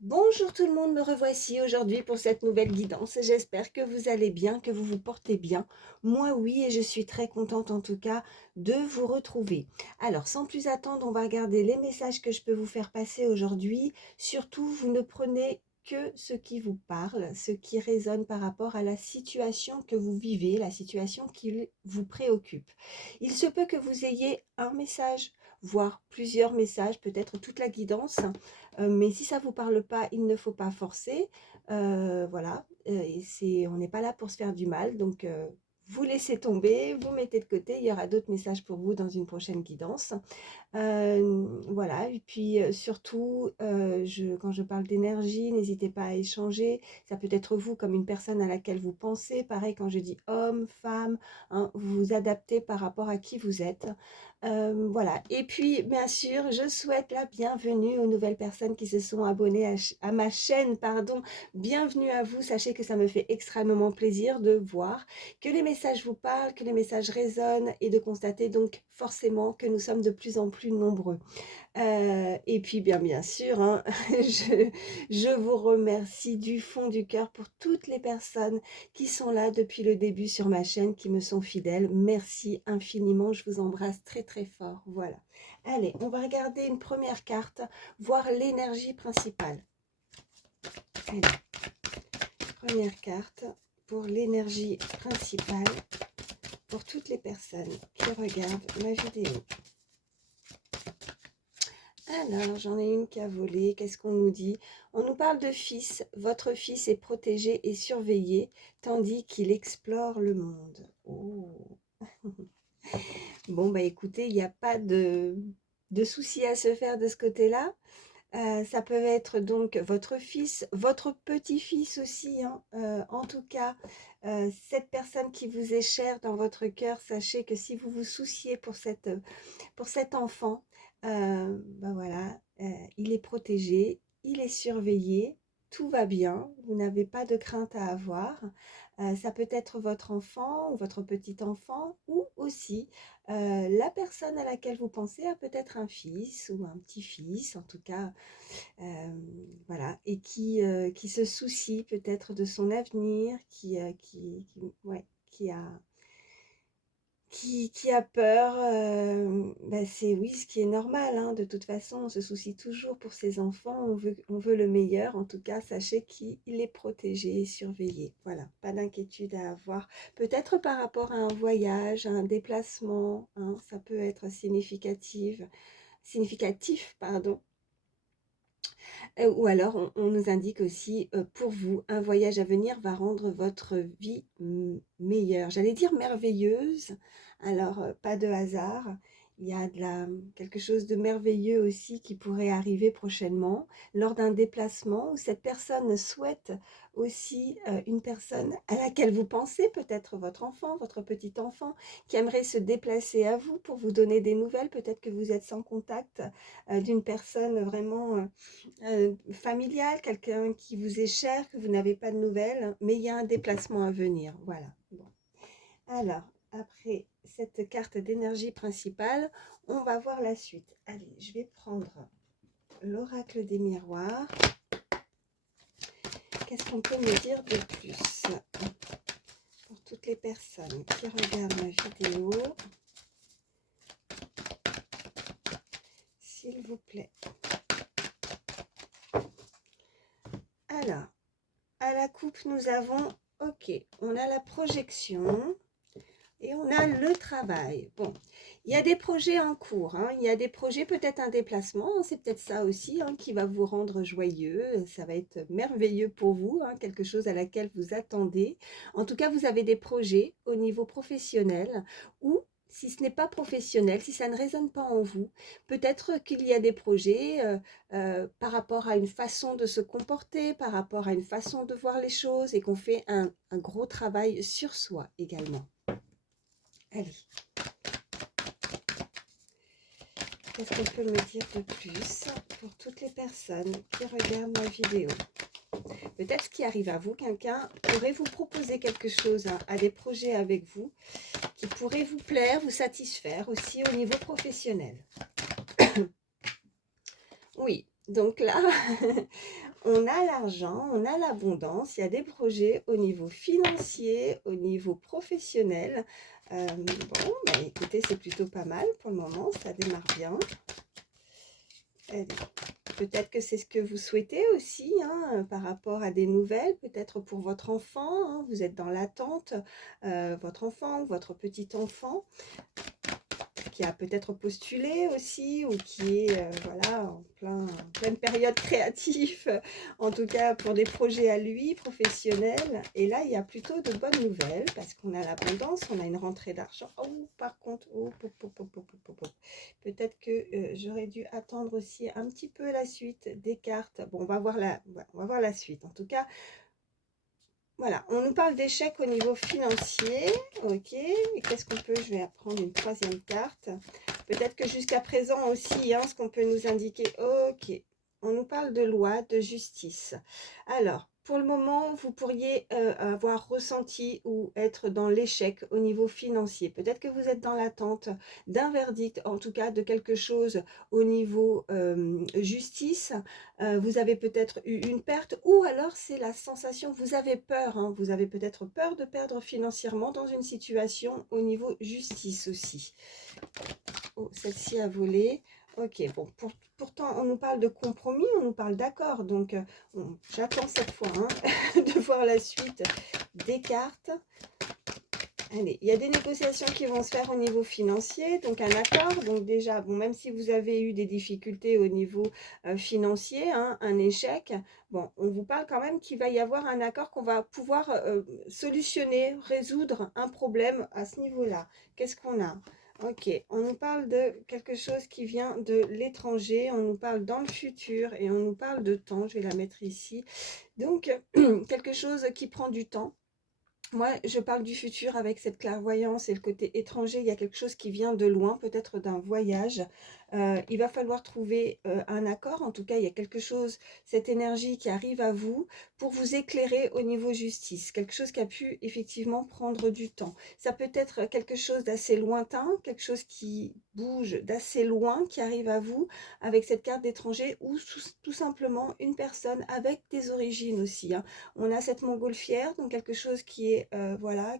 Bonjour tout le monde, me revoici aujourd'hui pour cette nouvelle guidance. J'espère que vous allez bien, que vous vous portez bien. Moi oui, et je suis très contente en tout cas de vous retrouver. Alors sans plus attendre, on va regarder les messages que je peux vous faire passer aujourd'hui. Surtout, vous ne prenez que ce qui vous parle, ce qui résonne par rapport à la situation que vous vivez, la situation qui vous préoccupe. Il se peut que vous ayez un message, voire plusieurs messages, peut-être toute la guidance. Mais si ça ne vous parle pas, il ne faut pas forcer. Voilà, on n'est pas là pour se faire du mal. Donc, vous laissez tomber, vous mettez de côté. Il y aura d'autres messages pour vous dans une prochaine guidance. Voilà, et puis surtout, quand je parle d'énergie, n'hésitez pas à échanger. Ça peut être vous comme une personne à laquelle vous pensez. Pareil, quand je dis homme, femme, hein, vous vous adaptez par rapport à qui vous êtes. Voilà, et puis bien sûr, je souhaite la bienvenue aux nouvelles personnes qui se sont abonnées à ma chaîne, pardon. Bienvenue à vous, sachez que ça me fait extrêmement plaisir de voir que les messages vous parlent, que les messages résonnent et de constater donc forcément que nous sommes de plus en plus nombreux. Et puis bien sûr, hein, je vous remercie du fond du cœur pour toutes les personnes qui sont là depuis le début sur ma chaîne, qui me sont fidèles. Merci infiniment, je vous embrasse très très fort. Voilà. Allez, on va regarder une première carte, voir l'énergie principale. Allez, première carte pour l'énergie principale pour toutes les personnes qui regardent ma vidéo. Alors, j'en ai une qui a volé. Qu'est-ce qu'on nous dit? On nous parle de fils. Votre fils est protégé et surveillé, tandis qu'il explore le monde. Oh. Bon, bah écoutez, il n'y a pas de souci à se faire de ce côté-là. Ça peut être donc votre fils, votre petit-fils aussi, hein. En tout cas, cette personne qui vous est chère dans votre cœur, sachez que si vous vous souciez pour cet enfant, ben voilà, il est protégé, il est surveillé, tout va bien, vous n'avez pas de crainte à avoir. Ça peut être votre enfant ou votre petit enfant ou aussi la personne à laquelle vous pensez a peut-être un fils ou un petit-fils, en tout cas, voilà, et qui se soucie peut-être de son avenir, ouais, qui a peur, bah, c'est oui, ce qui est normal, hein. De toute façon, on se soucie toujours pour ses enfants, on veut le meilleur. En tout cas, sachez qu'il est protégé et surveillé. Voilà, pas d'inquiétude à avoir. Peut-être par rapport à un voyage, à un déplacement, hein, ça peut être significatif, pardon. Ou alors on nous indique aussi, pour vous, un voyage à venir va rendre votre vie meilleure. J'allais dire merveilleuse, alors pas de hasard. Il y a quelque chose de merveilleux aussi qui pourrait arriver prochainement lors d'un déplacement où cette personne souhaite aussi, une personne à laquelle vous pensez, peut-être votre enfant, votre petit enfant, qui aimerait se déplacer à vous pour vous donner des nouvelles. Peut-être que vous êtes sans contact, d'une personne vraiment, familial, quelqu'un qui vous est cher, que vous n'avez pas de nouvelles, mais il y a un déplacement à venir. Voilà. Bon. Alors, après cette carte d'énergie principale, on va voir la suite. Allez, je vais prendre l'oracle des miroirs. Qu'est-ce qu'on peut me dire de plus pour toutes les personnes qui regardent ma vidéo, s'il vous plaît? Alors, à la coupe, nous avons, ok, on a la projection. Et on a le travail. Bon, il y a des projets en cours, hein. Il y a des projets, peut-être un déplacement, hein. C'est peut-être ça aussi, hein, qui va vous rendre joyeux. Ça va être merveilleux pour vous, hein, quelque chose à laquelle vous attendez. En tout cas, vous avez des projets au niveau professionnel ou si ce n'est pas professionnel, si ça ne résonne pas en vous, peut-être qu'il y a des projets par rapport à une façon de se comporter, par rapport à une façon de voir les choses et qu'on fait un gros travail sur soi également. Allez, qu'est-ce qu'on peut me dire de plus pour toutes les personnes qui regardent ma vidéo? Peut-être ce qui arrive à vous, quelqu'un pourrait vous proposer quelque chose, hein, à des projets avec vous, qui pourrait vous plaire, vous satisfaire aussi au niveau professionnel. Oui, donc là, on a l'argent, on a l'abondance, il y a des projets au niveau financier, au niveau professionnel. Bon, bah, écoutez, c'est plutôt pas mal pour le moment, ça démarre bien. Peut-être que c'est ce que vous souhaitez aussi, hein, par rapport à des nouvelles, peut-être pour votre enfant, hein, vous êtes dans l'attente, votre enfant ou votre petit enfant qui a peut-être postulé aussi ou qui est voilà, en pleine période créative, en tout cas pour des projets à lui, professionnels. Et là, il y a plutôt de bonnes nouvelles parce qu'on a l'abondance, on a une rentrée d'argent. Oh, par contre, oh, peut-être que j'aurais dû attendre aussi un petit peu la suite des cartes. Bon, on va voir la suite. En tout cas, voilà, on nous parle d'échecs au niveau financier, ok. Et qu'est-ce qu'on peut, je vais prendre une troisième carte. Peut-être que jusqu'à présent aussi, hein, ce qu'on peut nous indiquer, ok. On nous parle de loi, de justice. Alors, pour le moment, vous pourriez avoir ressenti ou être dans l'échec au niveau financier. Peut-être que vous êtes dans l'attente d'un verdict, en tout cas de quelque chose au niveau justice. Vous avez peut-être eu une perte ou alors c'est la sensation, vous avez peur, hein, vous avez peut-être peur de perdre financièrement dans une situation au niveau justice aussi. Oh, celle-ci a volé. Ok, bon, pourtant on nous parle de compromis, on nous parle d'accord, donc j'attends cette fois hein, de voir la suite des cartes. Allez, il y a des négociations qui vont se faire au niveau financier, donc un accord. Donc déjà, bon, même si vous avez eu des difficultés au niveau financier, hein, un échec, bon, on vous parle quand même qu'il va y avoir un accord qu'on va pouvoir solutionner, résoudre un problème à ce niveau-là. Qu'est-ce qu'on a? Ok, on nous parle de quelque chose qui vient de l'étranger, on nous parle dans le futur et on nous parle de temps. Je vais la mettre ici. Donc, quelque chose qui prend du temps. Moi, je parle du futur avec cette clairvoyance et le côté étranger. Il y a quelque chose qui vient de loin, peut-être d'un voyage. Il va falloir trouver un accord. En tout cas, il y a quelque chose, cette énergie qui arrive à vous pour vous éclairer au niveau justice. Quelque chose qui a pu effectivement prendre du temps. Ça peut être quelque chose d'assez lointain, quelque chose qui bouge d'assez loin, qui arrive à vous avec cette carte d'étranger ou tout simplement une personne avec des origines aussi. Hein. On a cette montgolfière, donc quelque chose qui est, voilà,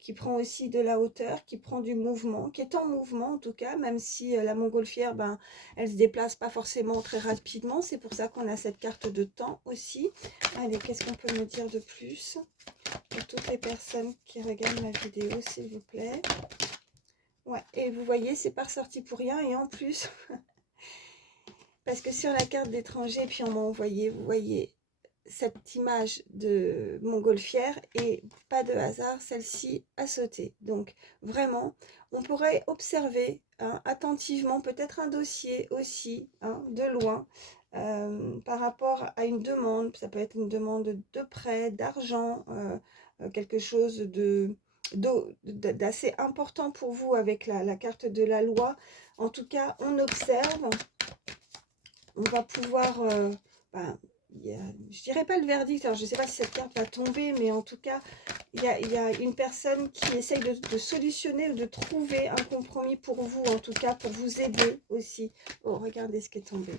qui prend aussi de la hauteur, qui prend du mouvement, qui est en mouvement en tout cas, même si la montgolfière, ben, elle se déplace pas forcément très rapidement. C'est pour ça qu'on a cette carte de temps aussi. Allez, qu'est-ce qu'on peut me dire de plus pour toutes les personnes qui regardent ma vidéo, s'il vous plaît? Ouais, et vous voyez, c'est pas ressorti pour rien. Et en plus, parce que sur la carte d'étranger, puis on m'a envoyé, vous voyez, cette image de montgolfière et pas de hasard, celle-ci a sauté. Donc vraiment, on pourrait observer hein, attentivement peut-être un dossier aussi, hein, de loin, par rapport à une demande. Ça peut être une demande de prêt, d'argent, quelque chose d'assez important pour vous avec la carte de la loi. En tout cas, on observe, on va pouvoir... ben, je dirais pas le verdict, alors je ne sais pas si cette carte va tomber, mais en tout cas, il y a une personne qui essaye de solutionner ou de trouver un compromis pour vous, en tout cas pour vous aider aussi. Oh, regardez ce qui est tombé.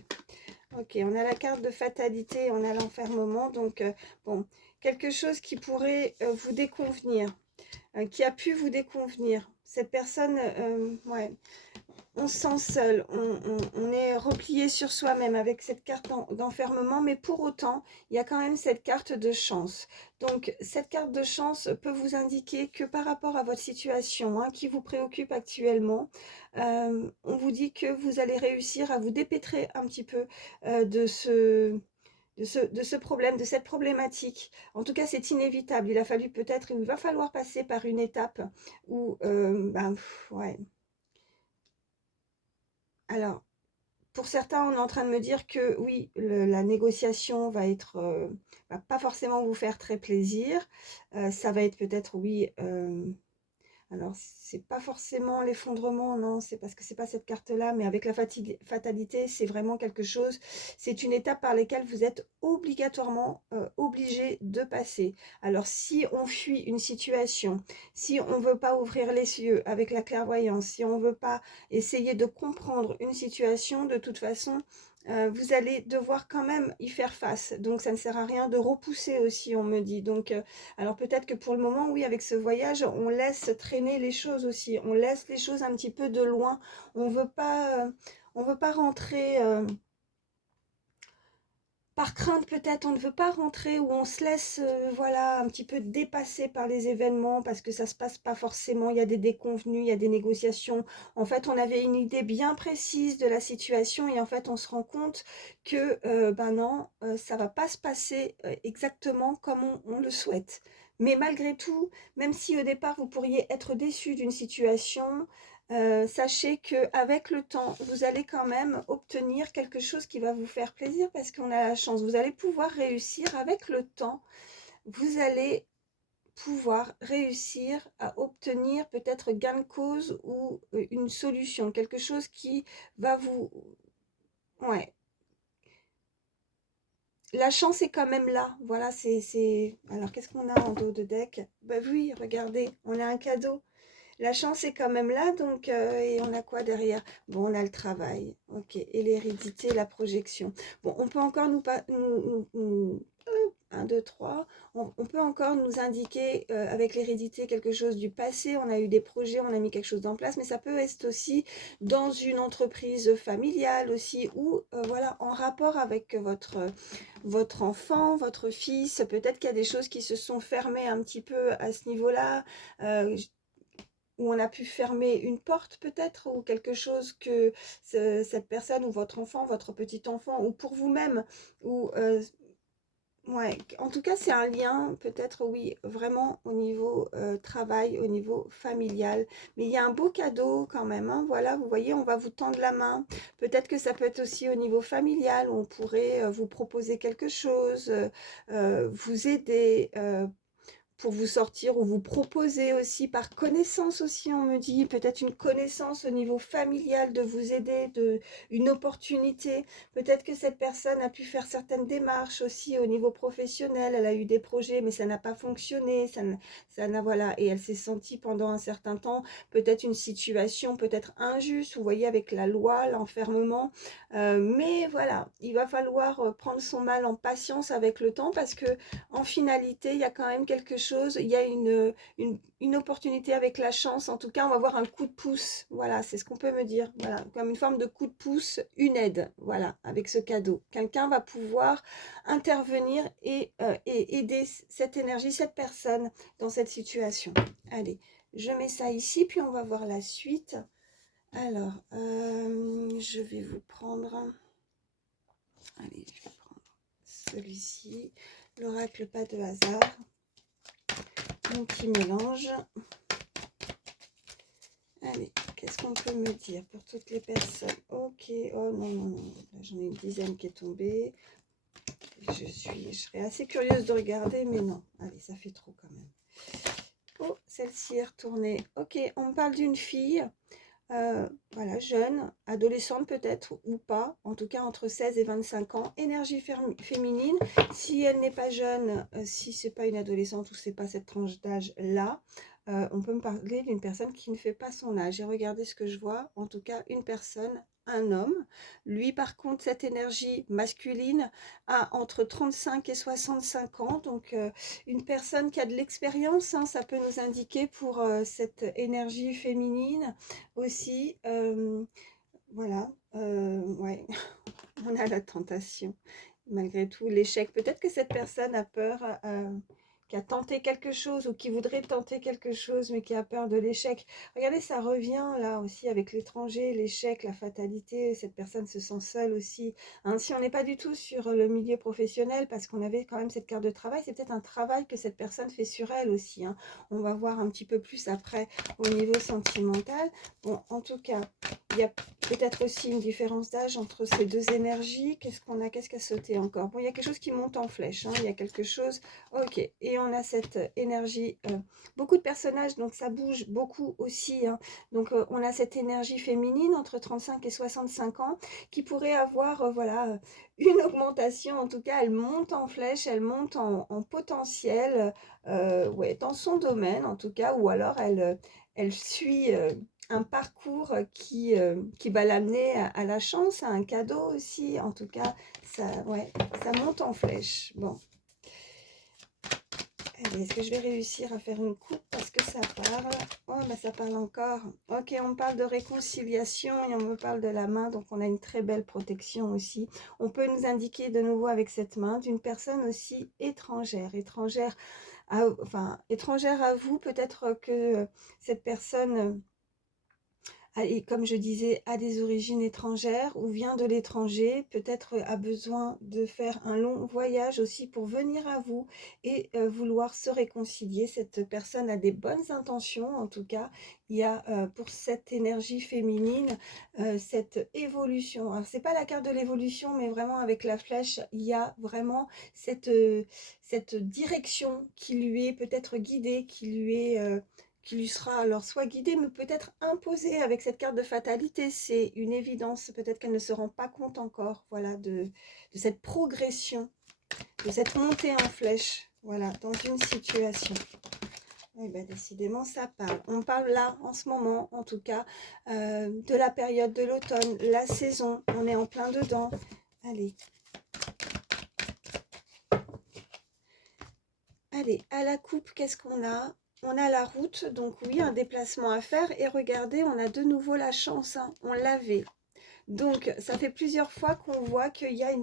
Ok, on a la carte de fatalité, on a l'enfermement, donc bon, quelque chose qui pourrait vous déconvenir, qui a pu vous déconvenir. Cette personne, ouais, on se sent seul, on est replié sur soi-même avec cette carte d'enfermement, mais pour autant, il y a quand même cette carte de chance. Donc, cette carte de chance peut vous indiquer que par rapport à votre situation hein, qui vous préoccupe actuellement, on vous dit que vous allez réussir à vous dépêtrer un petit peu de ce problème, de cette problématique. En tout cas, c'est inévitable. Il a fallu peut-être, il va falloir passer par une étape où, ouais. Alors, pour certains, on est en train de me dire que oui, la négociation va être, va pas forcément vous faire très plaisir. Ça va être peut-être, oui, alors c'est pas forcément l'effondrement, non, c'est parce que c'est pas cette carte-là, mais avec la fatalité, c'est vraiment quelque chose, c'est une étape par laquelle vous êtes obligatoirement obligé de passer. Alors si on fuit une situation, si on veut pas ouvrir les yeux avec la clairvoyance, si on veut pas essayer de comprendre une situation, de toute façon, vous allez devoir quand même y faire face. Donc ça ne sert à rien de repousser aussi, on me dit. Donc, alors peut-être que pour le moment, oui, avec ce voyage, on laisse traîner les choses aussi. On laisse les choses un petit peu de loin. On veut pas rentrer... par crainte peut-être, on ne veut pas rentrer où on se laisse voilà, un petit peu dépasser par les événements parce que ça se passe pas forcément, il y a des déconvenus, il y a des négociations. En fait, on avait une idée bien précise de la situation et en fait, on se rend compte que ben non, ça va pas se passer exactement comme on le souhaite. Mais malgré tout, même si au départ vous pourriez être déçu d'une situation, sachez qu'avec le temps, vous allez quand même obtenir quelque chose qui va vous faire plaisir parce qu'on a la chance. Vous allez pouvoir réussir avec le temps. Vous allez pouvoir réussir à obtenir peut-être gain de cause ou une solution, quelque chose qui va vous... Ouais, la chance est quand même là. Voilà, Alors, qu'est-ce qu'on a en dos de deck? Bah oui, regardez, on a un cadeau. La chance est quand même là, donc, et on a quoi derrière? Bon, on a le travail, ok, et l'hérédité, la projection. Bon, on peut encore 1, 2, 3, on peut encore nous indiquer avec l'hérédité quelque chose du passé, on a eu des projets, on a mis quelque chose en place, mais ça peut être aussi dans une entreprise familiale aussi, ou voilà, en rapport avec votre enfant, votre fils, peut-être qu'il y a des choses qui se sont fermées un petit peu à ce niveau-là, où on a pu fermer une porte peut-être, ou quelque chose que cette personne ou votre enfant, votre petit enfant, ou pour vous-même, ou ouais, en tout cas c'est un lien peut-être, oui, vraiment au niveau travail, au niveau familial, mais il y a un beau cadeau quand même, hein, voilà, vous voyez, on va vous tendre la main, peut-être que ça peut être aussi au niveau familial, où on pourrait vous proposer quelque chose, vous aider, pour vous sortir ou vous proposer aussi par connaissance aussi, on me dit, peut-être une connaissance au niveau familial de vous aider, une opportunité. Peut-être que cette personne a pu faire certaines démarches aussi au niveau professionnel, elle a eu des projets mais ça n'a pas fonctionné, voilà, et elle s'est sentie pendant un certain temps peut-être une situation peut-être injuste, vous voyez, avec la loi, l'enfermement, mais voilà, il va falloir prendre son mal en patience avec le temps parce que en finalité, il y a quand même quelque chose, il y a une opportunité avec la chance. En tout cas, on va avoir un coup de pouce. Voilà, c'est ce qu'on peut me dire. Voilà, comme une forme de coup de pouce, une aide. Voilà, avec ce cadeau. Quelqu'un va pouvoir intervenir et aider cette énergie, cette personne dans cette situation. Allez, je mets ça ici, puis on va voir la suite. Alors, je vais vous prendre... Allez, je vais prendre celui-ci. L'oracle pas de hasard. Mon petit mélange. Allez, qu'est-ce qu'on peut me dire pour toutes les personnes? Ok, oh non, non, non, j'en ai une dizaine qui est tombée. Je serais assez curieuse de regarder, mais non. Allez, ça fait trop quand même. Oh, celle-ci est retournée. Ok, on me parle d'une fille. Voilà, jeune, adolescente peut-être ou pas, en tout cas entre 16 et 25 ans, énergie féminine. Si elle n'est pas jeune, si c'est pas une adolescente ou c'est pas cette tranche d'âge là, on peut me parler d'une personne qui ne fait pas son âge. J'ai regardé ce que je vois, en tout cas une personne, un homme. Lui par contre, cette énergie masculine a entre 35 et 65 ans, donc une personne qui a de l'expérience, hein, ça peut nous indiquer pour cette énergie féminine aussi, voilà, ouais, on a la tentation, malgré tout, l'échec. Peut-être que cette personne a peur, qui a tenté quelque chose ou qui voudrait tenter quelque chose, mais qui a peur de l'échec. Regardez, ça revient là aussi avec l'étranger, l'échec, la fatalité. Cette personne se sent seule aussi, hein. Si on n'est pas du tout sur le milieu professionnel, parce qu'on avait quand même cette carte de travail, c'est peut-être un travail que cette personne fait sur elle aussi, hein. On va voir un petit peu plus après au niveau sentimental. Bon, en tout cas, il y a peut-être aussi une différence d'âge entre ces deux énergies. Qu'est-ce qu'on a? Qu'est-ce qui a sauté encore? Bon, il y a quelque chose qui monte en flèche, hein. Il y a quelque chose... Ok, et on a cette énergie... beaucoup de personnages, donc ça bouge beaucoup aussi, hein. Donc, on a cette énergie féminine entre 35 et 65 ans qui pourrait avoir, voilà, une augmentation. En tout cas, elle monte en flèche, elle monte en potentiel, ouais, dans son domaine, en tout cas, ou alors elle suit... un parcours qui va l'amener à la chance, à un cadeau aussi. En tout cas, ça, ouais, ça monte en flèche. Bon, allez, est-ce que je vais réussir à faire une coupe parce que ça parle? Oh, bah ça parle encore. Ok, on parle de réconciliation et on me parle de la main, donc on a une très belle protection aussi. On peut nous indiquer de nouveau avec cette main d'une personne aussi étrangère, enfin, étrangère à vous. Peut-être que cette personne et comme je disais, a des origines étrangères ou vient de l'étranger, peut-être a besoin de faire un long voyage aussi pour venir à vous et vouloir se réconcilier. Cette personne a des bonnes intentions, en tout cas. Il y a pour cette énergie féminine, cette évolution. Alors, c'est pas la carte de l'évolution, mais vraiment avec la flèche, il y a vraiment cette direction qui lui est peut-être guidée, qui lui sera alors soit guidée, mais peut-être imposée avec cette carte de fatalité. C'est une évidence, peut-être qu'elle ne se rend pas compte encore, voilà, de cette progression, de cette montée en flèche, voilà, dans une situation. Eh bien, décidément, ça parle. On parle là, en ce moment, en tout cas, de la période de l'automne, la saison, on est en plein dedans. Allez. Allez, à la coupe, qu'est-ce qu'on a? On a la route, donc oui, un déplacement à faire. Et regardez, on a de nouveau la chance, hein, on l'avait. Donc, ça fait plusieurs fois qu'on voit qu'il y a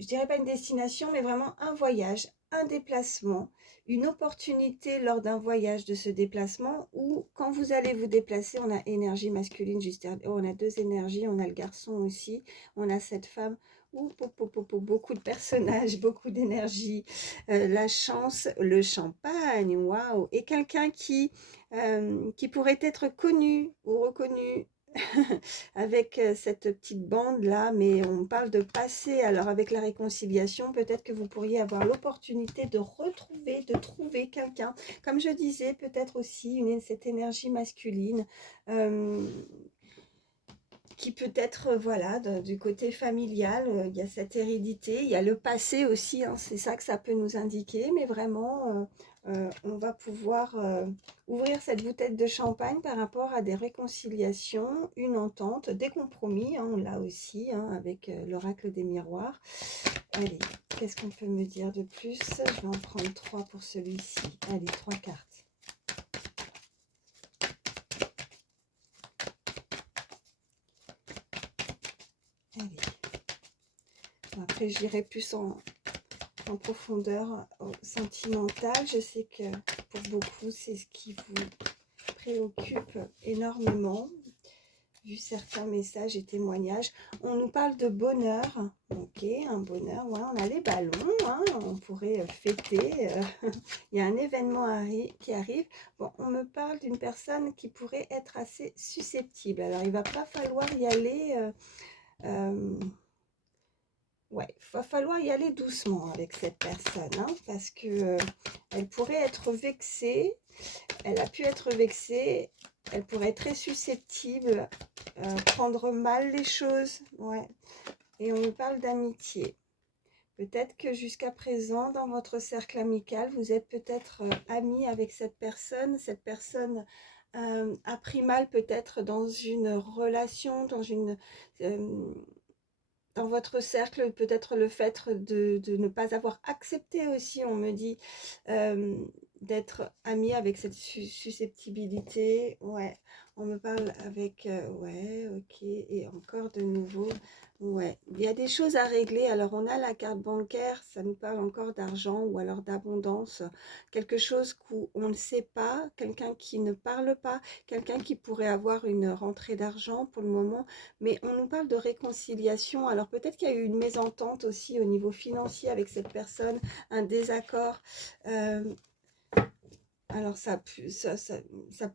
je dirais pas une destination, mais vraiment un voyage, un déplacement, une opportunité lors d'un voyage de ce déplacement, ou quand vous allez vous déplacer, on a énergie masculine, juste derrière, on a deux énergies, on a le garçon aussi, on a cette femme, beaucoup de personnages, beaucoup d'énergie, la chance, le champagne, waouh, et quelqu'un qui pourrait être connu ou reconnu avec cette petite bande là, mais on parle de passer. Alors avec la réconciliation, peut-être que vous pourriez avoir l'opportunité de retrouver, de trouver quelqu'un, comme je disais, peut-être aussi cette énergie masculine qui peut être, voilà, du côté familial, il y a cette hérédité, il y a le passé aussi, hein, c'est ça que ça peut nous indiquer, mais vraiment, on va pouvoir ouvrir cette bouteille de champagne par rapport à des réconciliations, une entente, des compromis, hein, on l'a aussi, hein, avec l'oracle des miroirs. Allez, qu'est-ce qu'on peut me dire de plus? Je vais en prendre 3 pour celui-ci. Allez, 3 cartes. Allez. Après, j'irai plus en profondeur sentimentale. Je sais que pour beaucoup, c'est ce qui vous préoccupe énormément, vu certains messages et témoignages. On nous parle de bonheur, ok, un bonheur, ouais, on a les ballons, hein, on pourrait fêter, il y a un événement qui arrive. Bon, on me parle d'une personne qui pourrait être assez susceptible, alors il va pas falloir y aller... ouais, il va falloir y aller doucement avec cette personne, hein, parce que elle pourrait être vexée, elle a pu être vexée, elle pourrait être très susceptible, prendre mal les choses, ouais. Et on nous parle d'amitié. Peut-être que jusqu'à présent, dans votre cercle amical, vous êtes peut-être amis avec cette personne a pris mal peut-être dans une relation, dans votre cercle, peut-être le fait de ne pas avoir accepté aussi, on me dit, d'être ami avec cette susceptibilité. Ouais, on me parle avec, ouais, ok, et encore de nouveau, ouais. Il y a des choses à régler. Alors, on a la carte bancaire, ça nous parle encore d'argent ou alors d'abondance. Quelque chose qu'on ne sait pas, quelqu'un qui ne parle pas, quelqu'un qui pourrait avoir une rentrée d'argent pour le moment. Mais on nous parle de réconciliation. Alors peut-être qu'il y a eu une mésentente aussi au niveau financier avec cette personne, un désaccord. Alors ça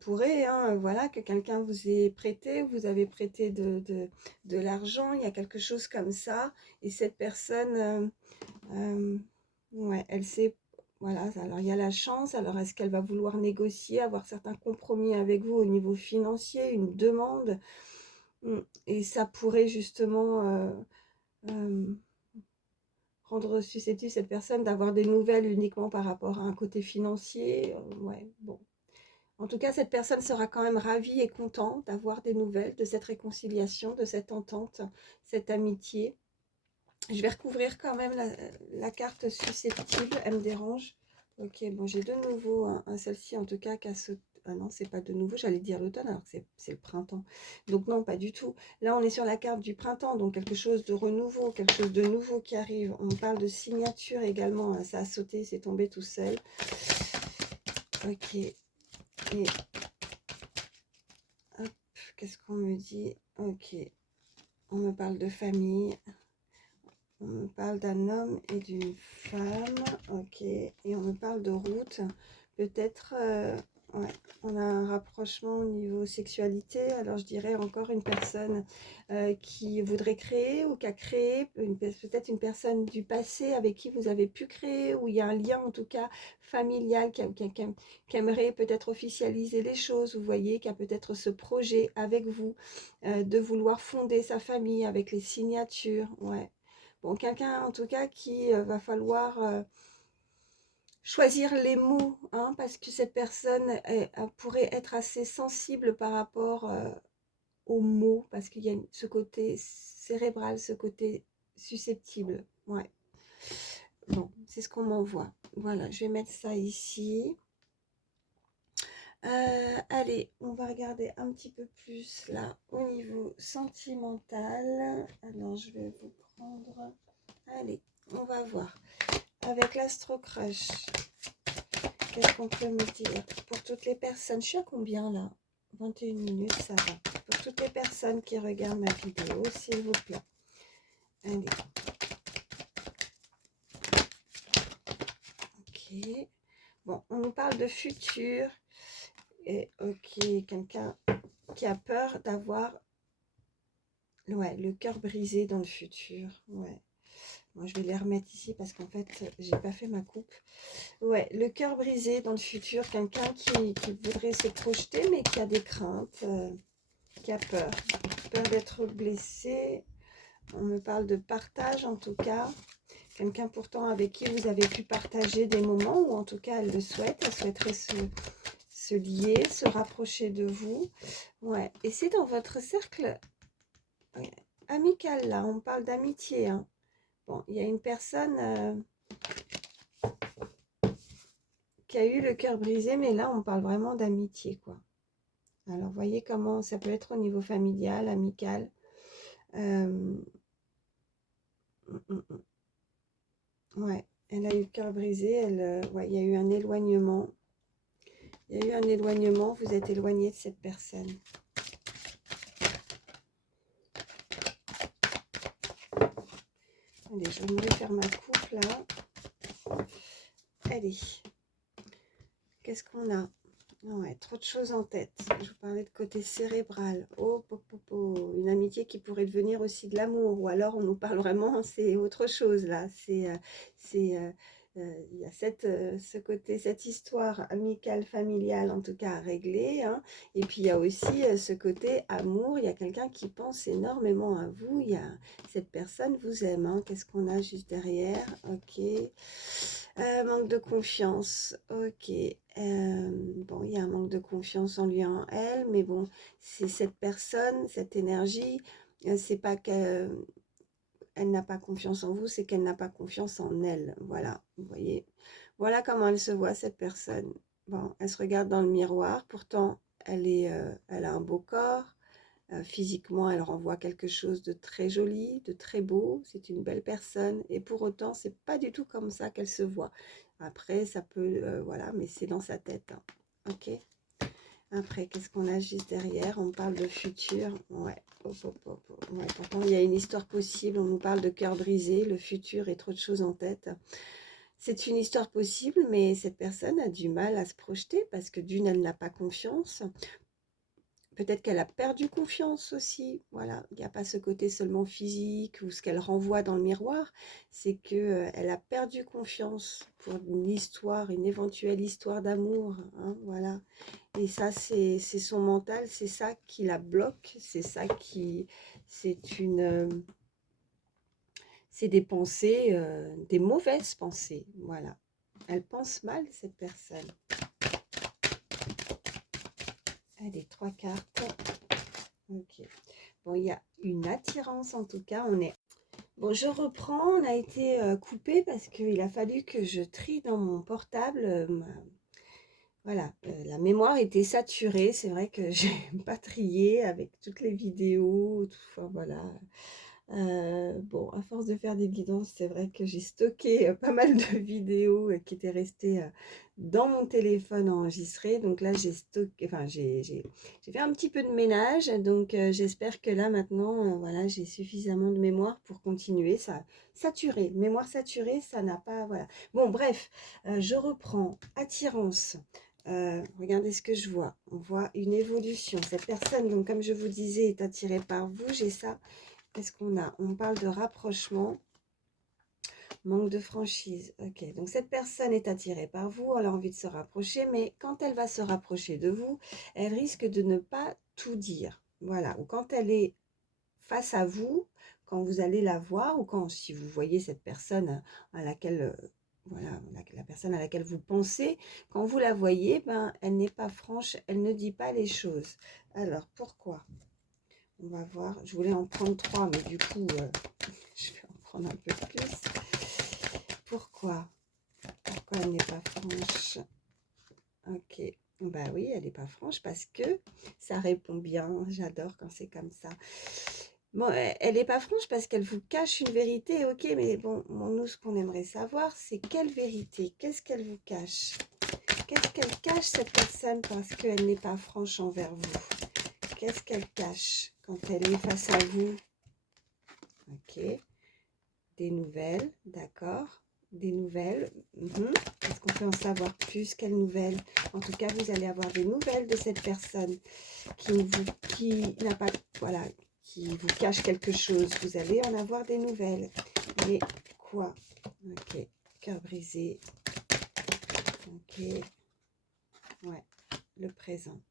pourrait, hein, voilà, que quelqu'un vous ait prêté, vous avez prêté de l'argent, il y a quelque chose comme ça. Et cette personne, ouais, elle sait, voilà, alors il y a la chance. Alors est-ce qu'elle va vouloir négocier, avoir certains compromis avec vous au niveau financier, une demande? Et ça pourrait justement rendre susceptible cette personne d'avoir des nouvelles uniquement par rapport à un côté financier. Ouais, bon. En tout cas, cette personne sera quand même ravie et contente d'avoir des nouvelles, de cette réconciliation, de cette entente, cette amitié. Je vais recouvrir quand même la carte susceptible, elle me dérange. Ok, bon, j'ai de nouveau celle-ci en tout cas qui a ce... Ah non, c'est pas de nouveau, j'allais dire l'automne alors que c'est le printemps. Donc non, pas du tout. Là, on est sur la carte du printemps, donc quelque chose de renouveau, quelque chose de nouveau qui arrive. On parle de signature également, hein, ça a sauté, c'est tombé tout seul. Ok, et hop, qu'est-ce qu'on me dit? Ok, on me parle de famille. On me parle d'un homme et d'une femme, ok, et on me parle de route. Peut-être, ouais, on a un rapprochement au niveau sexualité. Alors je dirais encore une personne qui voudrait créer ou qui a créé, peut-être une personne du passé avec qui vous avez pu créer, ou il y a un lien en tout cas familial qui aimerait peut-être officialiser les choses. Vous voyez, qui a peut-être ce projet avec vous de vouloir fonder sa famille avec les signatures, ouais. Bon, quelqu'un en tout cas qui va falloir choisir les mots, hein, parce que cette personne pourrait être assez sensible par rapport aux mots, parce qu'il y a ce côté cérébral, ce côté susceptible. Ouais. Bon, c'est ce qu'on m'envoie. Voilà, je vais mettre ça ici. Allez, on va regarder un petit peu plus là au niveau sentimental. Alors, je vais vous prendre... Allez, on va voir. Avec l'Astro Crush, qu'est-ce qu'on peut me dire? Pour toutes les personnes, je suis à combien là? 21 minutes, ça va. Pour toutes les personnes qui regardent ma vidéo, s'il vous plaît. Allez. Ok. Bon, on nous parle de futur. Et ok, quelqu'un qui a peur d'avoir le cœur brisé dans le futur. Ouais. Moi, je vais les remettre ici parce qu'en fait, j'ai pas fait ma coupe. Ouais, le cœur brisé dans le futur, quelqu'un qui voudrait se projeter, mais qui a des craintes, qui a peur d'être blessé. On me parle de partage en tout cas. Quelqu'un pourtant avec qui vous avez pu partager des moments, ou en tout cas elle le souhaite, elle souhaiterait se lier, se rapprocher de vous. Ouais, et c'est dans votre cercle amical là, on parle d'amitié. Hein. Bon, il y a une personne qui a eu le cœur brisé, mais là on parle vraiment d'amitié quoi. Alors voyez comment ça peut être au niveau familial, amical. Ouais, elle a eu le cœur brisé, ouais, il y a eu un éloignement. Il y a eu un éloignement, vous êtes éloigné de cette personne. Allez, je vais faire ma coupe là. Allez, qu'est-ce qu'on a? Ouais, trop de choses en tête. Je vous parlais de côté cérébral. Oh, une amitié qui pourrait devenir aussi de l'amour. Ou alors on nous parle vraiment, c'est autre chose là. Il y a ce côté, cette histoire amicale, familiale en tout cas à régler. Hein. Et puis il y a aussi ce côté amour. Il y a quelqu'un qui pense énormément à vous. Il y a cette personne vous aime. Hein. Qu'est-ce qu'on a juste derrière? Ok. Manque de confiance, ok. Bon, il y a un manque de confiance en lui, en elle, mais bon, c'est cette personne, cette énergie, c'est pas qu'elle n'a pas confiance en vous, c'est qu'elle n'a pas confiance en elle. Voilà, vous voyez. Voilà comment elle se voit, cette personne. Bon, elle se regarde dans le miroir, pourtant, elle a un beau corps. Physiquement, elle renvoie quelque chose de très joli, de très beau. C'est une belle personne. Et pour autant, c'est pas du tout comme ça qu'elle se voit. Après, ça peut... voilà, mais c'est dans sa tête. Hein. Ok. Après, qu'est-ce qu'on a juste derrière? On parle de futur. Ouais. Ouais. Pourtant, il y a une histoire possible. On nous parle de cœur brisé, le futur et trop de choses en tête. C'est une histoire possible, mais cette personne a du mal à se projeter parce que d'une, elle n'a pas confiance. Peut-être qu'elle a perdu confiance aussi, voilà. Il n'y a pas ce côté seulement physique ou ce qu'elle renvoie dans le miroir, c'est qu'elle a perdu confiance pour une histoire, une éventuelle histoire d'amour, hein, voilà. Et ça, c'est son mental, c'est ça qui la bloque, c'est ça qui... C'est des pensées, des mauvaises pensées, voilà. Elle pense mal, cette personne. Allez, 3 cartes. Ok. Bon, il y a une attirance en tout cas. On est... Bon, je reprends. On a été coupé parce qu'il a fallu que je trie dans mon portable. Voilà, la mémoire était saturée. C'est vrai que j'ai pas trié avec toutes les vidéos. Tout, enfin, voilà. Bon, à force de faire des guidances, c'est vrai que j'ai stocké pas mal de vidéos qui étaient restées dans mon téléphone enregistrées. Donc là, j'ai stocké, enfin, j'ai fait un petit peu de ménage. Donc j'espère que là, maintenant, voilà, j'ai suffisamment de mémoire pour continuer. Ça, saturé, mémoire saturée, ça n'a pas, voilà. Bon, bref, je reprends. Attirance. Regardez ce que je vois. On voit une évolution. Cette personne, donc, comme je vous disais, est attirée par vous. J'ai ça. Qu'est-ce qu'on a? On parle de rapprochement, manque de franchise. Ok, donc cette personne est attirée par vous, elle a envie de se rapprocher, mais quand elle va se rapprocher de vous, elle risque de ne pas tout dire. Voilà, ou quand elle est face à vous, quand vous allez la voir, ou quand, si vous voyez cette personne à laquelle... voilà, la personne à laquelle vous pensez, quand vous la voyez, ben, elle n'est pas franche, elle ne dit pas les choses. Alors, pourquoi? On va voir. Je voulais en prendre 3, mais du coup, je vais en prendre un peu plus. Pourquoi? Pourquoi elle n'est pas franche? Ok. Bah oui, elle n'est pas franche parce que ça répond bien. J'adore quand c'est comme ça. Bon, elle n'est pas franche parce qu'elle vous cache une vérité. Ok, mais bon, nous, ce qu'on aimerait savoir, c'est quelle vérité? Qu'est-ce qu'elle vous cache? Qu'est-ce qu'elle cache, cette personne, parce qu'elle n'est pas franche envers vous? Qu'est-ce qu'elle cache quand elle est face à vous? Ok. Des nouvelles, d'accord. Des nouvelles. Est-ce qu'on peut en savoir plus? Quelles nouvelles? En tout cas, vous allez avoir des nouvelles de cette personne qui n'a pas, voilà, qui vous cache quelque chose. Vous allez en avoir des nouvelles. Mais quoi? Ok. Cœur brisé. Ok. Ouais. Le présent.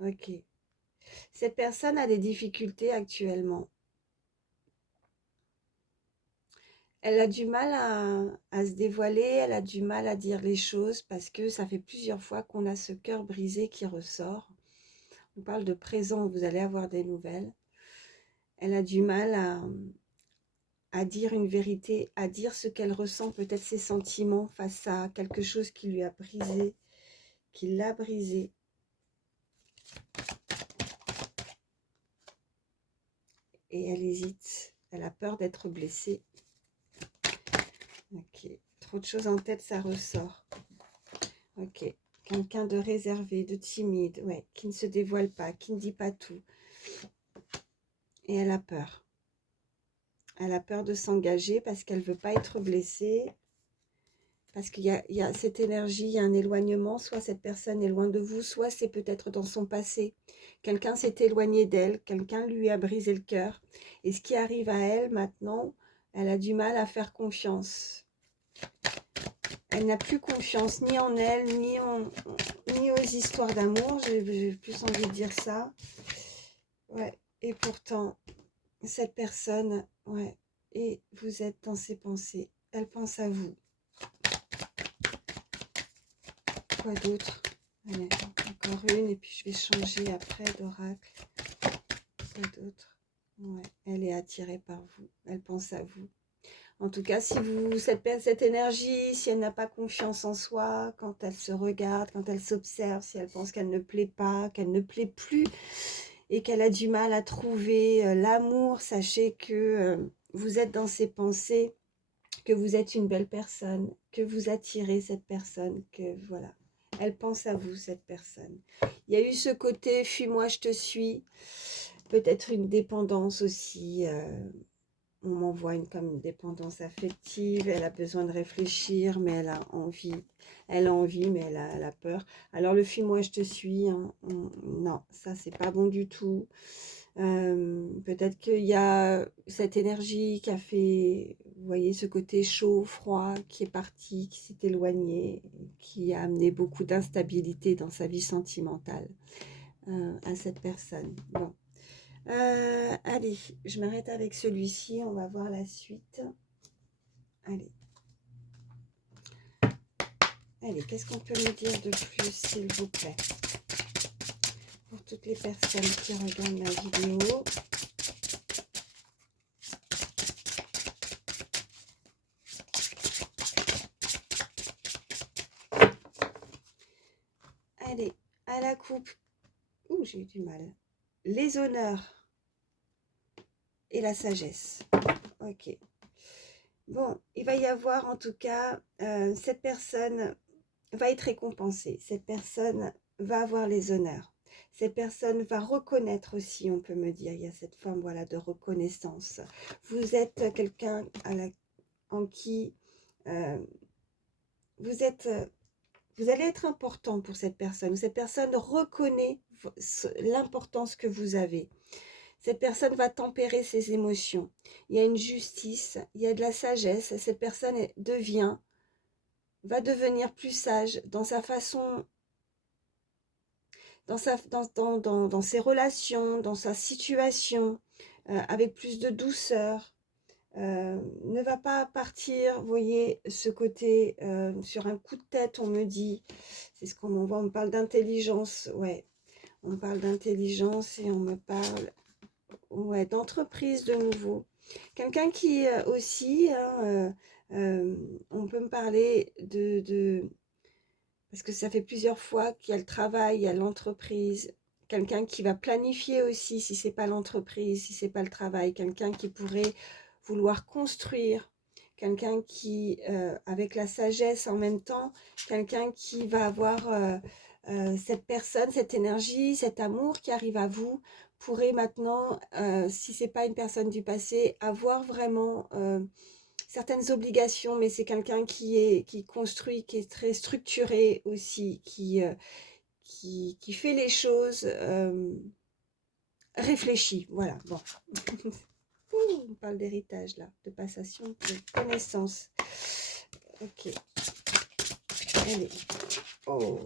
Ok. Cette personne a des difficultés actuellement. Elle a du mal à se dévoiler, elle a du mal à dire les choses parce que ça fait plusieurs fois qu'on a ce cœur brisé qui ressort. On parle de présent, vous allez avoir des nouvelles. Elle a du mal à dire une vérité, à dire ce qu'elle ressent, peut-être ses sentiments face à quelque chose qui lui a brisé, qui l'a brisé. Et elle hésite, elle a peur d'être blessée. Ok, trop de choses en tête, ça ressort. Ok, quelqu'un de réservé, de timide, ouais, qui ne se dévoile pas, qui ne dit pas tout. Et elle a peur. Elle a peur de s'engager parce qu'elle ne veut pas être blessée. Parce qu'il y a cette énergie, il y a un éloignement. Soit cette personne est loin de vous, soit c'est peut-être dans son passé. Quelqu'un s'est éloigné d'elle, quelqu'un lui a brisé le cœur. Et ce qui arrive à elle maintenant, elle a du mal à faire confiance. Elle n'a plus confiance ni en elle, ni aux histoires d'amour. J'ai plus envie de dire ça. Ouais. Et pourtant, cette personne, ouais, et vous êtes dans ses pensées. Elle pense à vous. Quoi d'autre? Allez, encore une, et puis je vais changer après d'oracle. Quoi d'autre? Ouais, elle est attirée par vous. Elle pense à vous. En tout cas, si vous, cette énergie, si elle n'a pas confiance en soi, quand elle se regarde, quand elle s'observe, si elle pense qu'elle ne plaît pas, qu'elle ne plaît plus, et qu'elle a du mal à trouver l'amour, sachez que vous êtes dans ses pensées, que vous êtes une belle personne, que vous attirez cette personne, que voilà. Elle pense à vous, cette personne. Il y a eu ce côté « fuis-moi, je te suis », peut-être une dépendance aussi. On m'envoie comme une dépendance affective. Elle a besoin de réfléchir, mais elle a envie. Elle a envie, mais elle a peur. Alors le « fuis-moi, je te suis hein, », non, ça c'est pas bon du tout. Peut-être qu'il y a cette énergie qui a fait, vous voyez, ce côté chaud, froid, qui est parti, qui s'est éloigné, qui a amené beaucoup d'instabilité dans sa vie sentimentale à cette personne. Bon. Allez, je m'arrête avec celui-ci, on va voir la suite. Allez. Allez, qu'est-ce qu'on peut me dire de plus, s'il vous plaît? toutes les personnes qui regardent ma vidéo. Allez, à la coupe. Ouh, j'ai eu du mal. Les honneurs et la sagesse. Ok. Bon, il va y avoir en tout cas, cette personne va être récompensée. Cette personne va avoir les honneurs. Cette personne va reconnaître aussi, on peut me dire, il y a cette forme voilà, de reconnaissance. Vous êtes quelqu'un en qui vous allez être important pour cette personne. Cette personne reconnaît l'importance que vous avez. Cette personne va tempérer ses émotions. Il y a une justice, il y a de la sagesse. Cette personne va devenir plus sage dans sa façon, dans ses relations, dans sa situation, avec plus de douceur. Ne va pas partir, vous voyez, ce côté sur un coup de tête, on me dit. C'est ce qu'on m'envoie, on me parle d'intelligence, ouais. On me parle d'intelligence et on me parle ouais, d'entreprise de nouveau. Quelqu'un qui aussi, hein, on peut me parler parce que ça fait plusieurs fois qu'il y a le travail, il y a l'entreprise. Quelqu'un qui va planifier aussi, si c'est pas l'entreprise, si c'est pas le travail. Quelqu'un qui pourrait vouloir construire. Quelqu'un qui, avec la sagesse en même temps, quelqu'un qui va avoir cette personne, cette énergie, cet amour qui arrive à vous, pourrait maintenant, si c'est pas une personne du passé, avoir vraiment certaines obligations, mais c'est quelqu'un qui construit, qui est très structuré aussi, qui fait les choses réfléchies. Voilà, bon. On parle d'héritage là, de passation de connaissances. Ok. Allez. Oh.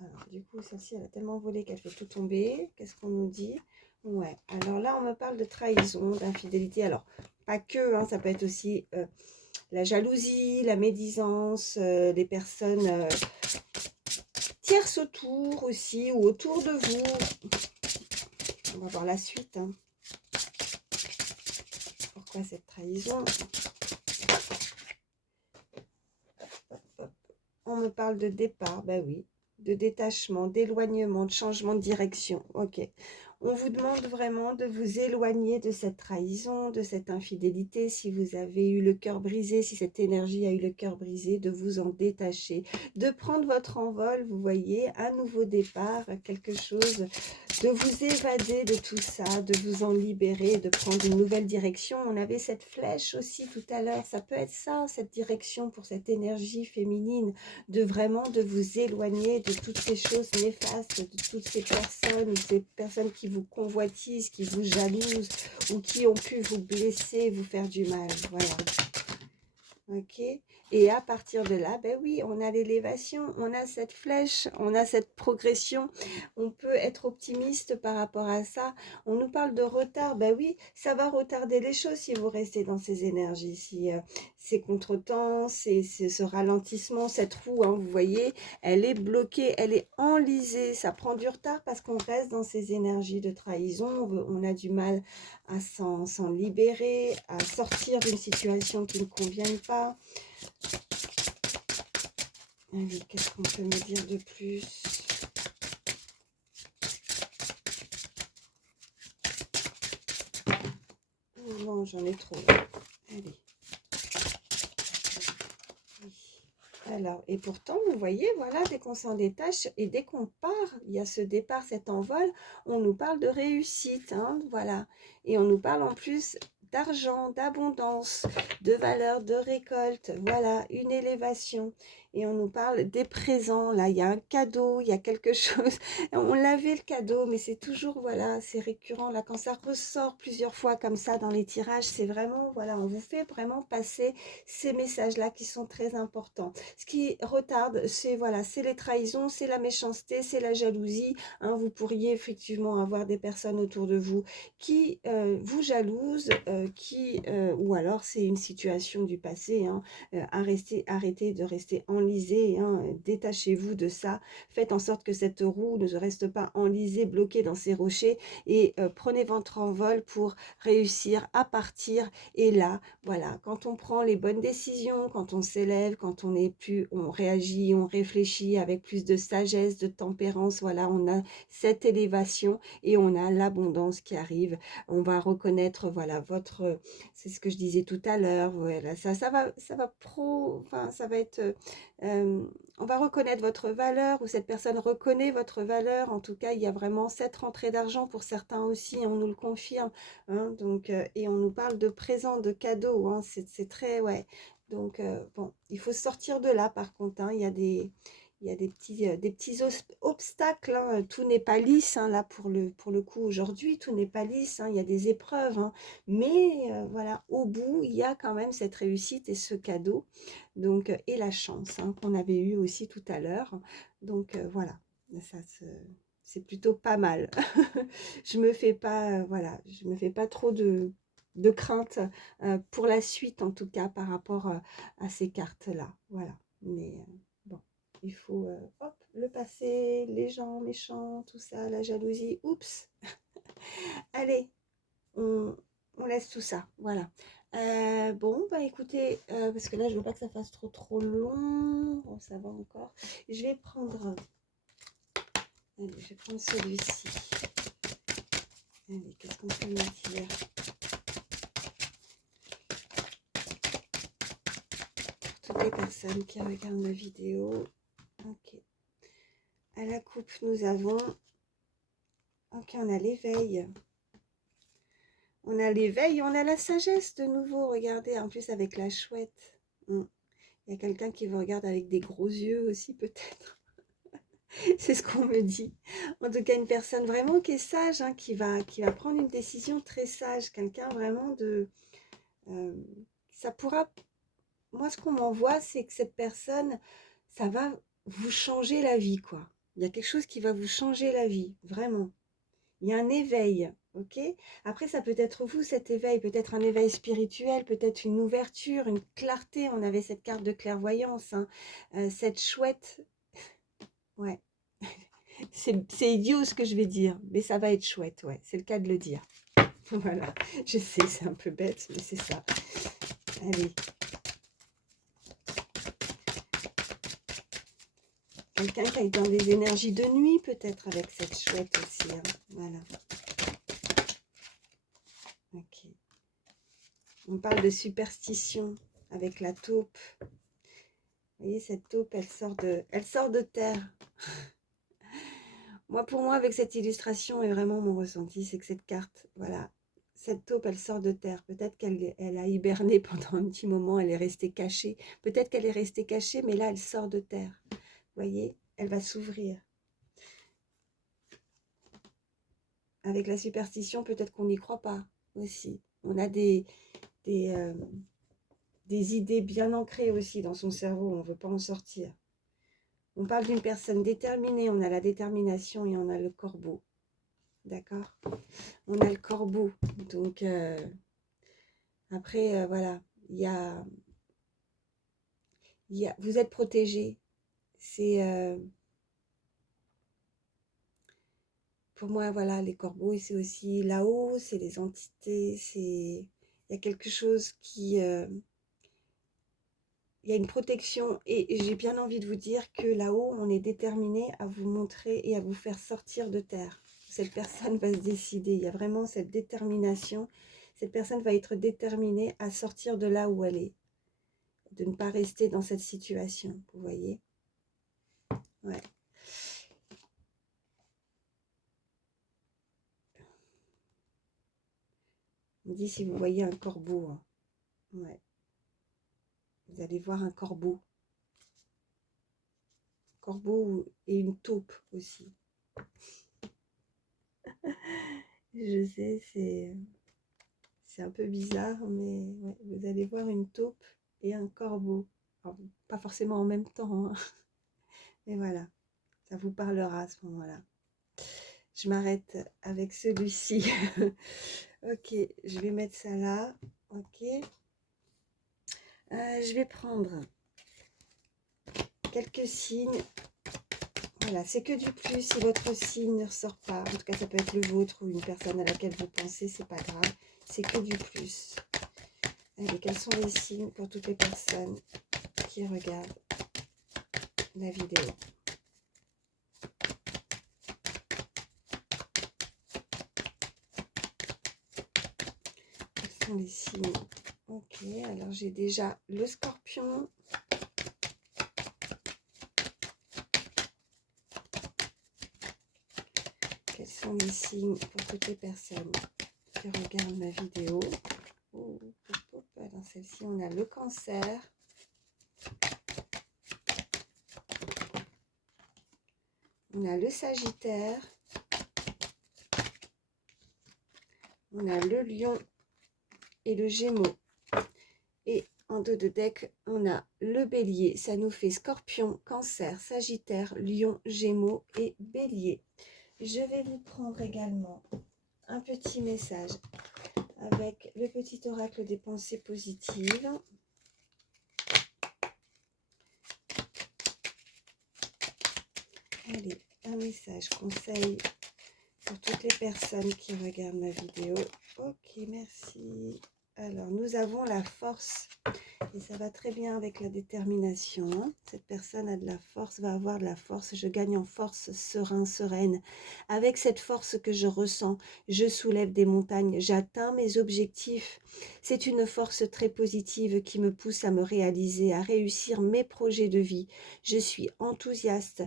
Alors, du coup, celle-ci, elle a tellement volé qu'elle fait tout tomber. Qu'est-ce qu'on nous dit? Ouais. Alors là, on me parle de trahison, d'infidélité. Alors, pas que, hein, ça peut être aussi la jalousie, la médisance, des personnes tierces autour aussi, ou autour de vous. On va voir la suite. Hein. Pourquoi cette trahison? On me parle de départ, ben oui, de détachement, d'éloignement, de changement de direction. Ok. On vous demande vraiment de vous éloigner de cette trahison, de cette infidélité. Si vous avez eu le cœur brisé, si cette énergie a eu le cœur brisé, de vous en détacher, de prendre votre envol, vous voyez, un nouveau départ, quelque chose, de vous évader de tout ça, de vous en libérer, de prendre une nouvelle direction. On avait cette flèche aussi tout à l'heure. Ça peut être ça, cette direction pour cette énergie féminine, de vous éloigner de toutes ces choses néfastes, de toutes ces personnes qui vous convoitisent, qui vous jalousent ou qui ont pu vous blesser, vous faire du mal. Voilà. Ok. Et à partir de là, ben oui, on a l'élévation, on a cette flèche, on a cette progression. On peut être optimiste par rapport à ça. On nous parle de retard. Ben oui, ça va retarder les choses si vous restez dans ces énergies. Si ces contretemps, ce ralentissement, cette roue, hein, vous voyez, elle est bloquée, elle est enlisée. Ça prend du retard parce qu'on reste dans ces énergies de trahison. On a du mal à s'en libérer, à sortir d'une situation qui ne convient pas. Allez, qu'est-ce qu'on peut me dire de plus? Oh non, j'en ai trop. Allez. Alors, et pourtant, vous voyez, voilà, dès qu'on s'en détache et dès qu'on part, il y a ce départ, cet envol, on nous parle de réussite, hein, voilà. Et on nous parle en plus d'argent, d'abondance, de valeur, de récolte, voilà, une élévation. Et on nous parle des présents, là, il y a un cadeau, il y a quelque chose. On l'avait le cadeau, mais c'est toujours, voilà, c'est récurrent, là, quand ça ressort plusieurs fois comme ça dans les tirages, c'est vraiment, voilà, on vous fait vraiment passer ces messages-là qui sont très importants. Ce qui retarde, c'est voilà, c'est les trahisons, c'est la méchanceté, c'est la jalousie. Hein, vous pourriez effectivement avoir des personnes autour de vous qui vous jalousent, ou alors c'est une situation du passé. Hein, arrêtez de rester enlisé, hein, détachez-vous de ça, faites en sorte que cette roue ne reste pas enlisée, bloquée dans ces rochers, et prenez votre envol pour réussir à partir. Et là, voilà, quand on prend les bonnes décisions, quand on s'élève, quand on réagit, on réfléchit avec plus de sagesse, de tempérance, voilà, on a cette élévation et on a l'abondance qui arrive. On va reconnaître, voilà, c'est ce que je disais tout à l'heure, voilà, enfin, ça va être, on va reconnaître votre valeur, ou cette personne reconnaît votre valeur. En tout cas, il y a vraiment cette rentrée d'argent pour certains aussi, on nous le confirme, hein, donc, et on nous parle de présents, de cadeaux, hein, c'est très, ouais. Donc, bon, il faut sortir de là, par contre, hein, il y a des petits obstacles, hein. Tout n'est pas lisse, hein, là, pour le coup, aujourd'hui, tout n'est pas lisse, hein, il y a des épreuves, hein, mais voilà, au bout, il y a quand même cette réussite et ce cadeau, donc, et la chance, hein, qu'on avait eu aussi tout à l'heure. Donc, voilà, ça c'est plutôt pas mal. Je me fais pas, voilà, je me fais pas trop de crainte pour la suite, en tout cas, par rapport à ces cartes-là. Voilà, mais bon. Il faut, hop, le passé, les gens méchants, tout ça, la jalousie. Oups. Allez, on, on laisse tout ça. Voilà. Bon, bah écoutez, parce que là, je veux pas que ça fasse trop long. Bon, ça va encore. Je vais prendre... Allez, je vais prendre celui-ci. Allez, qu'est-ce qu'on peut me dire? Pour toutes les personnes qui regardent ma vidéo. Ok. À la coupe, nous avons... Ok, on a l'éveil. On a l'éveil, on a la sagesse de nouveau. Regardez, en plus avec la chouette. Il y a quelqu'un qui vous regarde avec des gros yeux aussi, peut-être. C'est ce qu'on me dit. En tout cas, une personne vraiment qui est sage, hein, qui va prendre une décision très sage. Quelqu'un vraiment de... ça pourra... Moi, ce qu'on m'envoie, c'est que cette personne, ça va vous changer la vie, quoi. Il y a quelque chose qui va vous changer la vie, vraiment. Il y a un éveil, ok? Après, ça peut être vous, cet éveil, peut-être un éveil spirituel, peut-être une ouverture, une clarté. On avait cette carte de clairvoyance, hein, cette chouette. Ouais, c'est idiot ce que je vais dire, mais ça va être chouette, ouais, c'est le cas de le dire. Voilà, je sais, c'est un peu bête, mais c'est ça. Allez. Quelqu'un qui est dans des énergies de nuit, peut-être, avec cette chouette aussi, hein. Voilà. Ok. On parle de superstition avec la taupe. Vous voyez, cette taupe, elle sort de terre. Moi, pour moi, avec cette illustration, et vraiment mon ressenti, c'est que cette carte, voilà, cette taupe, elle sort de terre. Peut-être qu'elle a hiberné pendant un petit moment, elle est restée cachée. Peut-être qu'elle est restée cachée, mais là, elle sort de terre. Vous voyez, elle va s'ouvrir. Avec la superstition, peut-être qu'on n'y croit pas aussi. On a des idées bien ancrées aussi dans son cerveau, on ne veut pas en sortir. On parle d'une personne déterminée, on a la détermination et on a le corbeau. D'accord? On a le corbeau. Donc, après, voilà, vous êtes protégé. C'est, pour moi, voilà, les corbeaux, c'est aussi là-haut, c'est les entités, il y a quelque chose qui... il y a une protection et j'ai bien envie de vous dire que là-haut, on est déterminé à vous montrer et à vous faire sortir de terre. Cette personne va se décider. Il y a vraiment cette détermination. Cette personne va être déterminée à sortir de là où elle est. De ne pas rester dans cette situation. Vous voyez? Ouais. On me dit si vous voyez un corbeau. Hein. Ouais. Vous allez voir un corbeau. Corbeau et une taupe aussi. Je sais, c'est un peu bizarre, mais ouais, vous allez voir une taupe et un corbeau. Alors, pas forcément en même temps, hein. Mais voilà, ça vous parlera à ce moment-là. Je m'arrête avec celui-ci. Ok, je vais mettre ça là. Ok. Je vais prendre quelques signes. Voilà, c'est que du plus. Si votre signe ne ressort pas, en tout cas ça peut être le vôtre ou une personne à laquelle vous pensez, c'est pas grave. C'est que du plus. Allez, quels sont les signes pour toutes les personnes qui regardent la vidéo? Quels sont les signes? Ok, alors j'ai déjà le Scorpion. Quels sont les signes pour toutes les personnes qui regardent ma vidéo? Oh, alors celle-ci, on a le Cancer. On a le Sagittaire. On a le Lion et le Gémeaux. Et en dos de deck, on a le Bélier. Ça nous fait Scorpion, Cancer, Sagittaire, Lion, Gémeaux et Bélier. Je vais vous prendre également un petit message avec le petit oracle des pensées positives. Allez, un message conseil pour toutes les personnes qui regardent ma vidéo. Ok, merci. Alors, nous avons la force. Et ça va très bien avec la détermination. Hein. Cette personne a de la force, va avoir de la force. Je gagne en force, serein, sereine. Avec cette force que je ressens, je soulève des montagnes, j'atteins mes objectifs. C'est une force très positive qui me pousse à me réaliser, à réussir mes projets de vie. Je suis enthousiaste.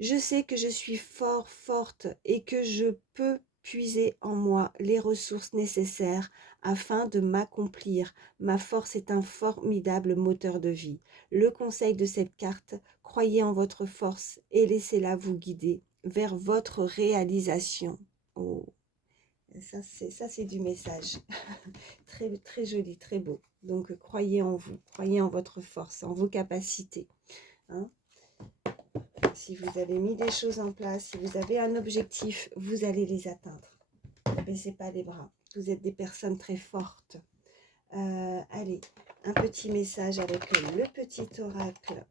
Je sais que je suis fort, forte et que je peux puiser en moi les ressources nécessaires afin de m'accomplir. Ma force est un formidable moteur de vie. Le conseil de cette carte, croyez en votre force et laissez-la vous guider vers votre réalisation. Oh, ça c'est du message. Très, très joli, très beau. Donc croyez en vous, croyez en votre force, en vos capacités. Hein? Si vous avez mis des choses en place, si vous avez un objectif, vous allez les atteindre. Ne baissez pas les bras. Vous êtes des personnes très fortes. Allez, un petit message avec le petit oracle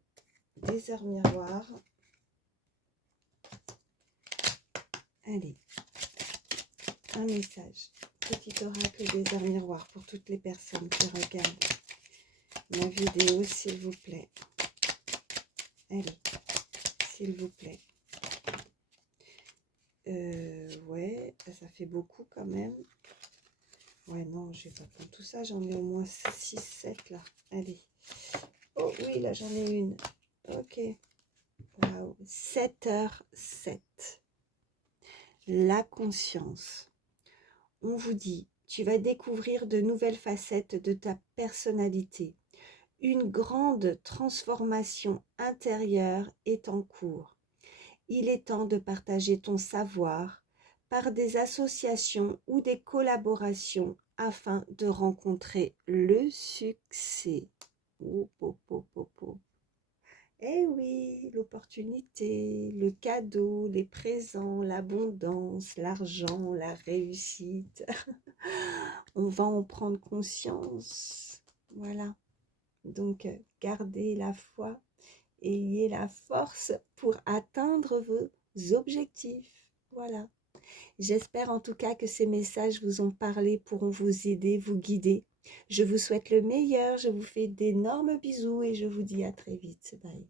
des heures miroirs. Allez, un message. Petit oracle des heures miroirs pour toutes les personnes qui regardent ma vidéo, s'il vous plaît. Allez, s'il vous plaît. Ouais, ça fait beaucoup quand même. Ouais, non, je vais pas prendre tout ça. J'en ai au moins 6, 7 là. Allez. Oh oui, là, j'en ai une. Ok. Waouh. 7h07. La conscience. On vous dit, tu vas découvrir de nouvelles facettes de ta personnalité. Une grande transformation intérieure est en cours. Il est temps de partager ton savoir par des associations ou des collaborations afin de rencontrer le succès. Oh, oh, oh, oh, oh. Eh oui, l'opportunité, le cadeau, les présents, l'abondance, l'argent, la réussite. On va en prendre conscience. Voilà. Donc, gardez la foi. Ayez la force pour atteindre vos objectifs. Voilà. J'espère en tout cas que ces messages vous ont parlé, pourront vous aider, vous guider. Je vous souhaite le meilleur. Je vous fais d'énormes bisous et je vous dis à très vite. Bye.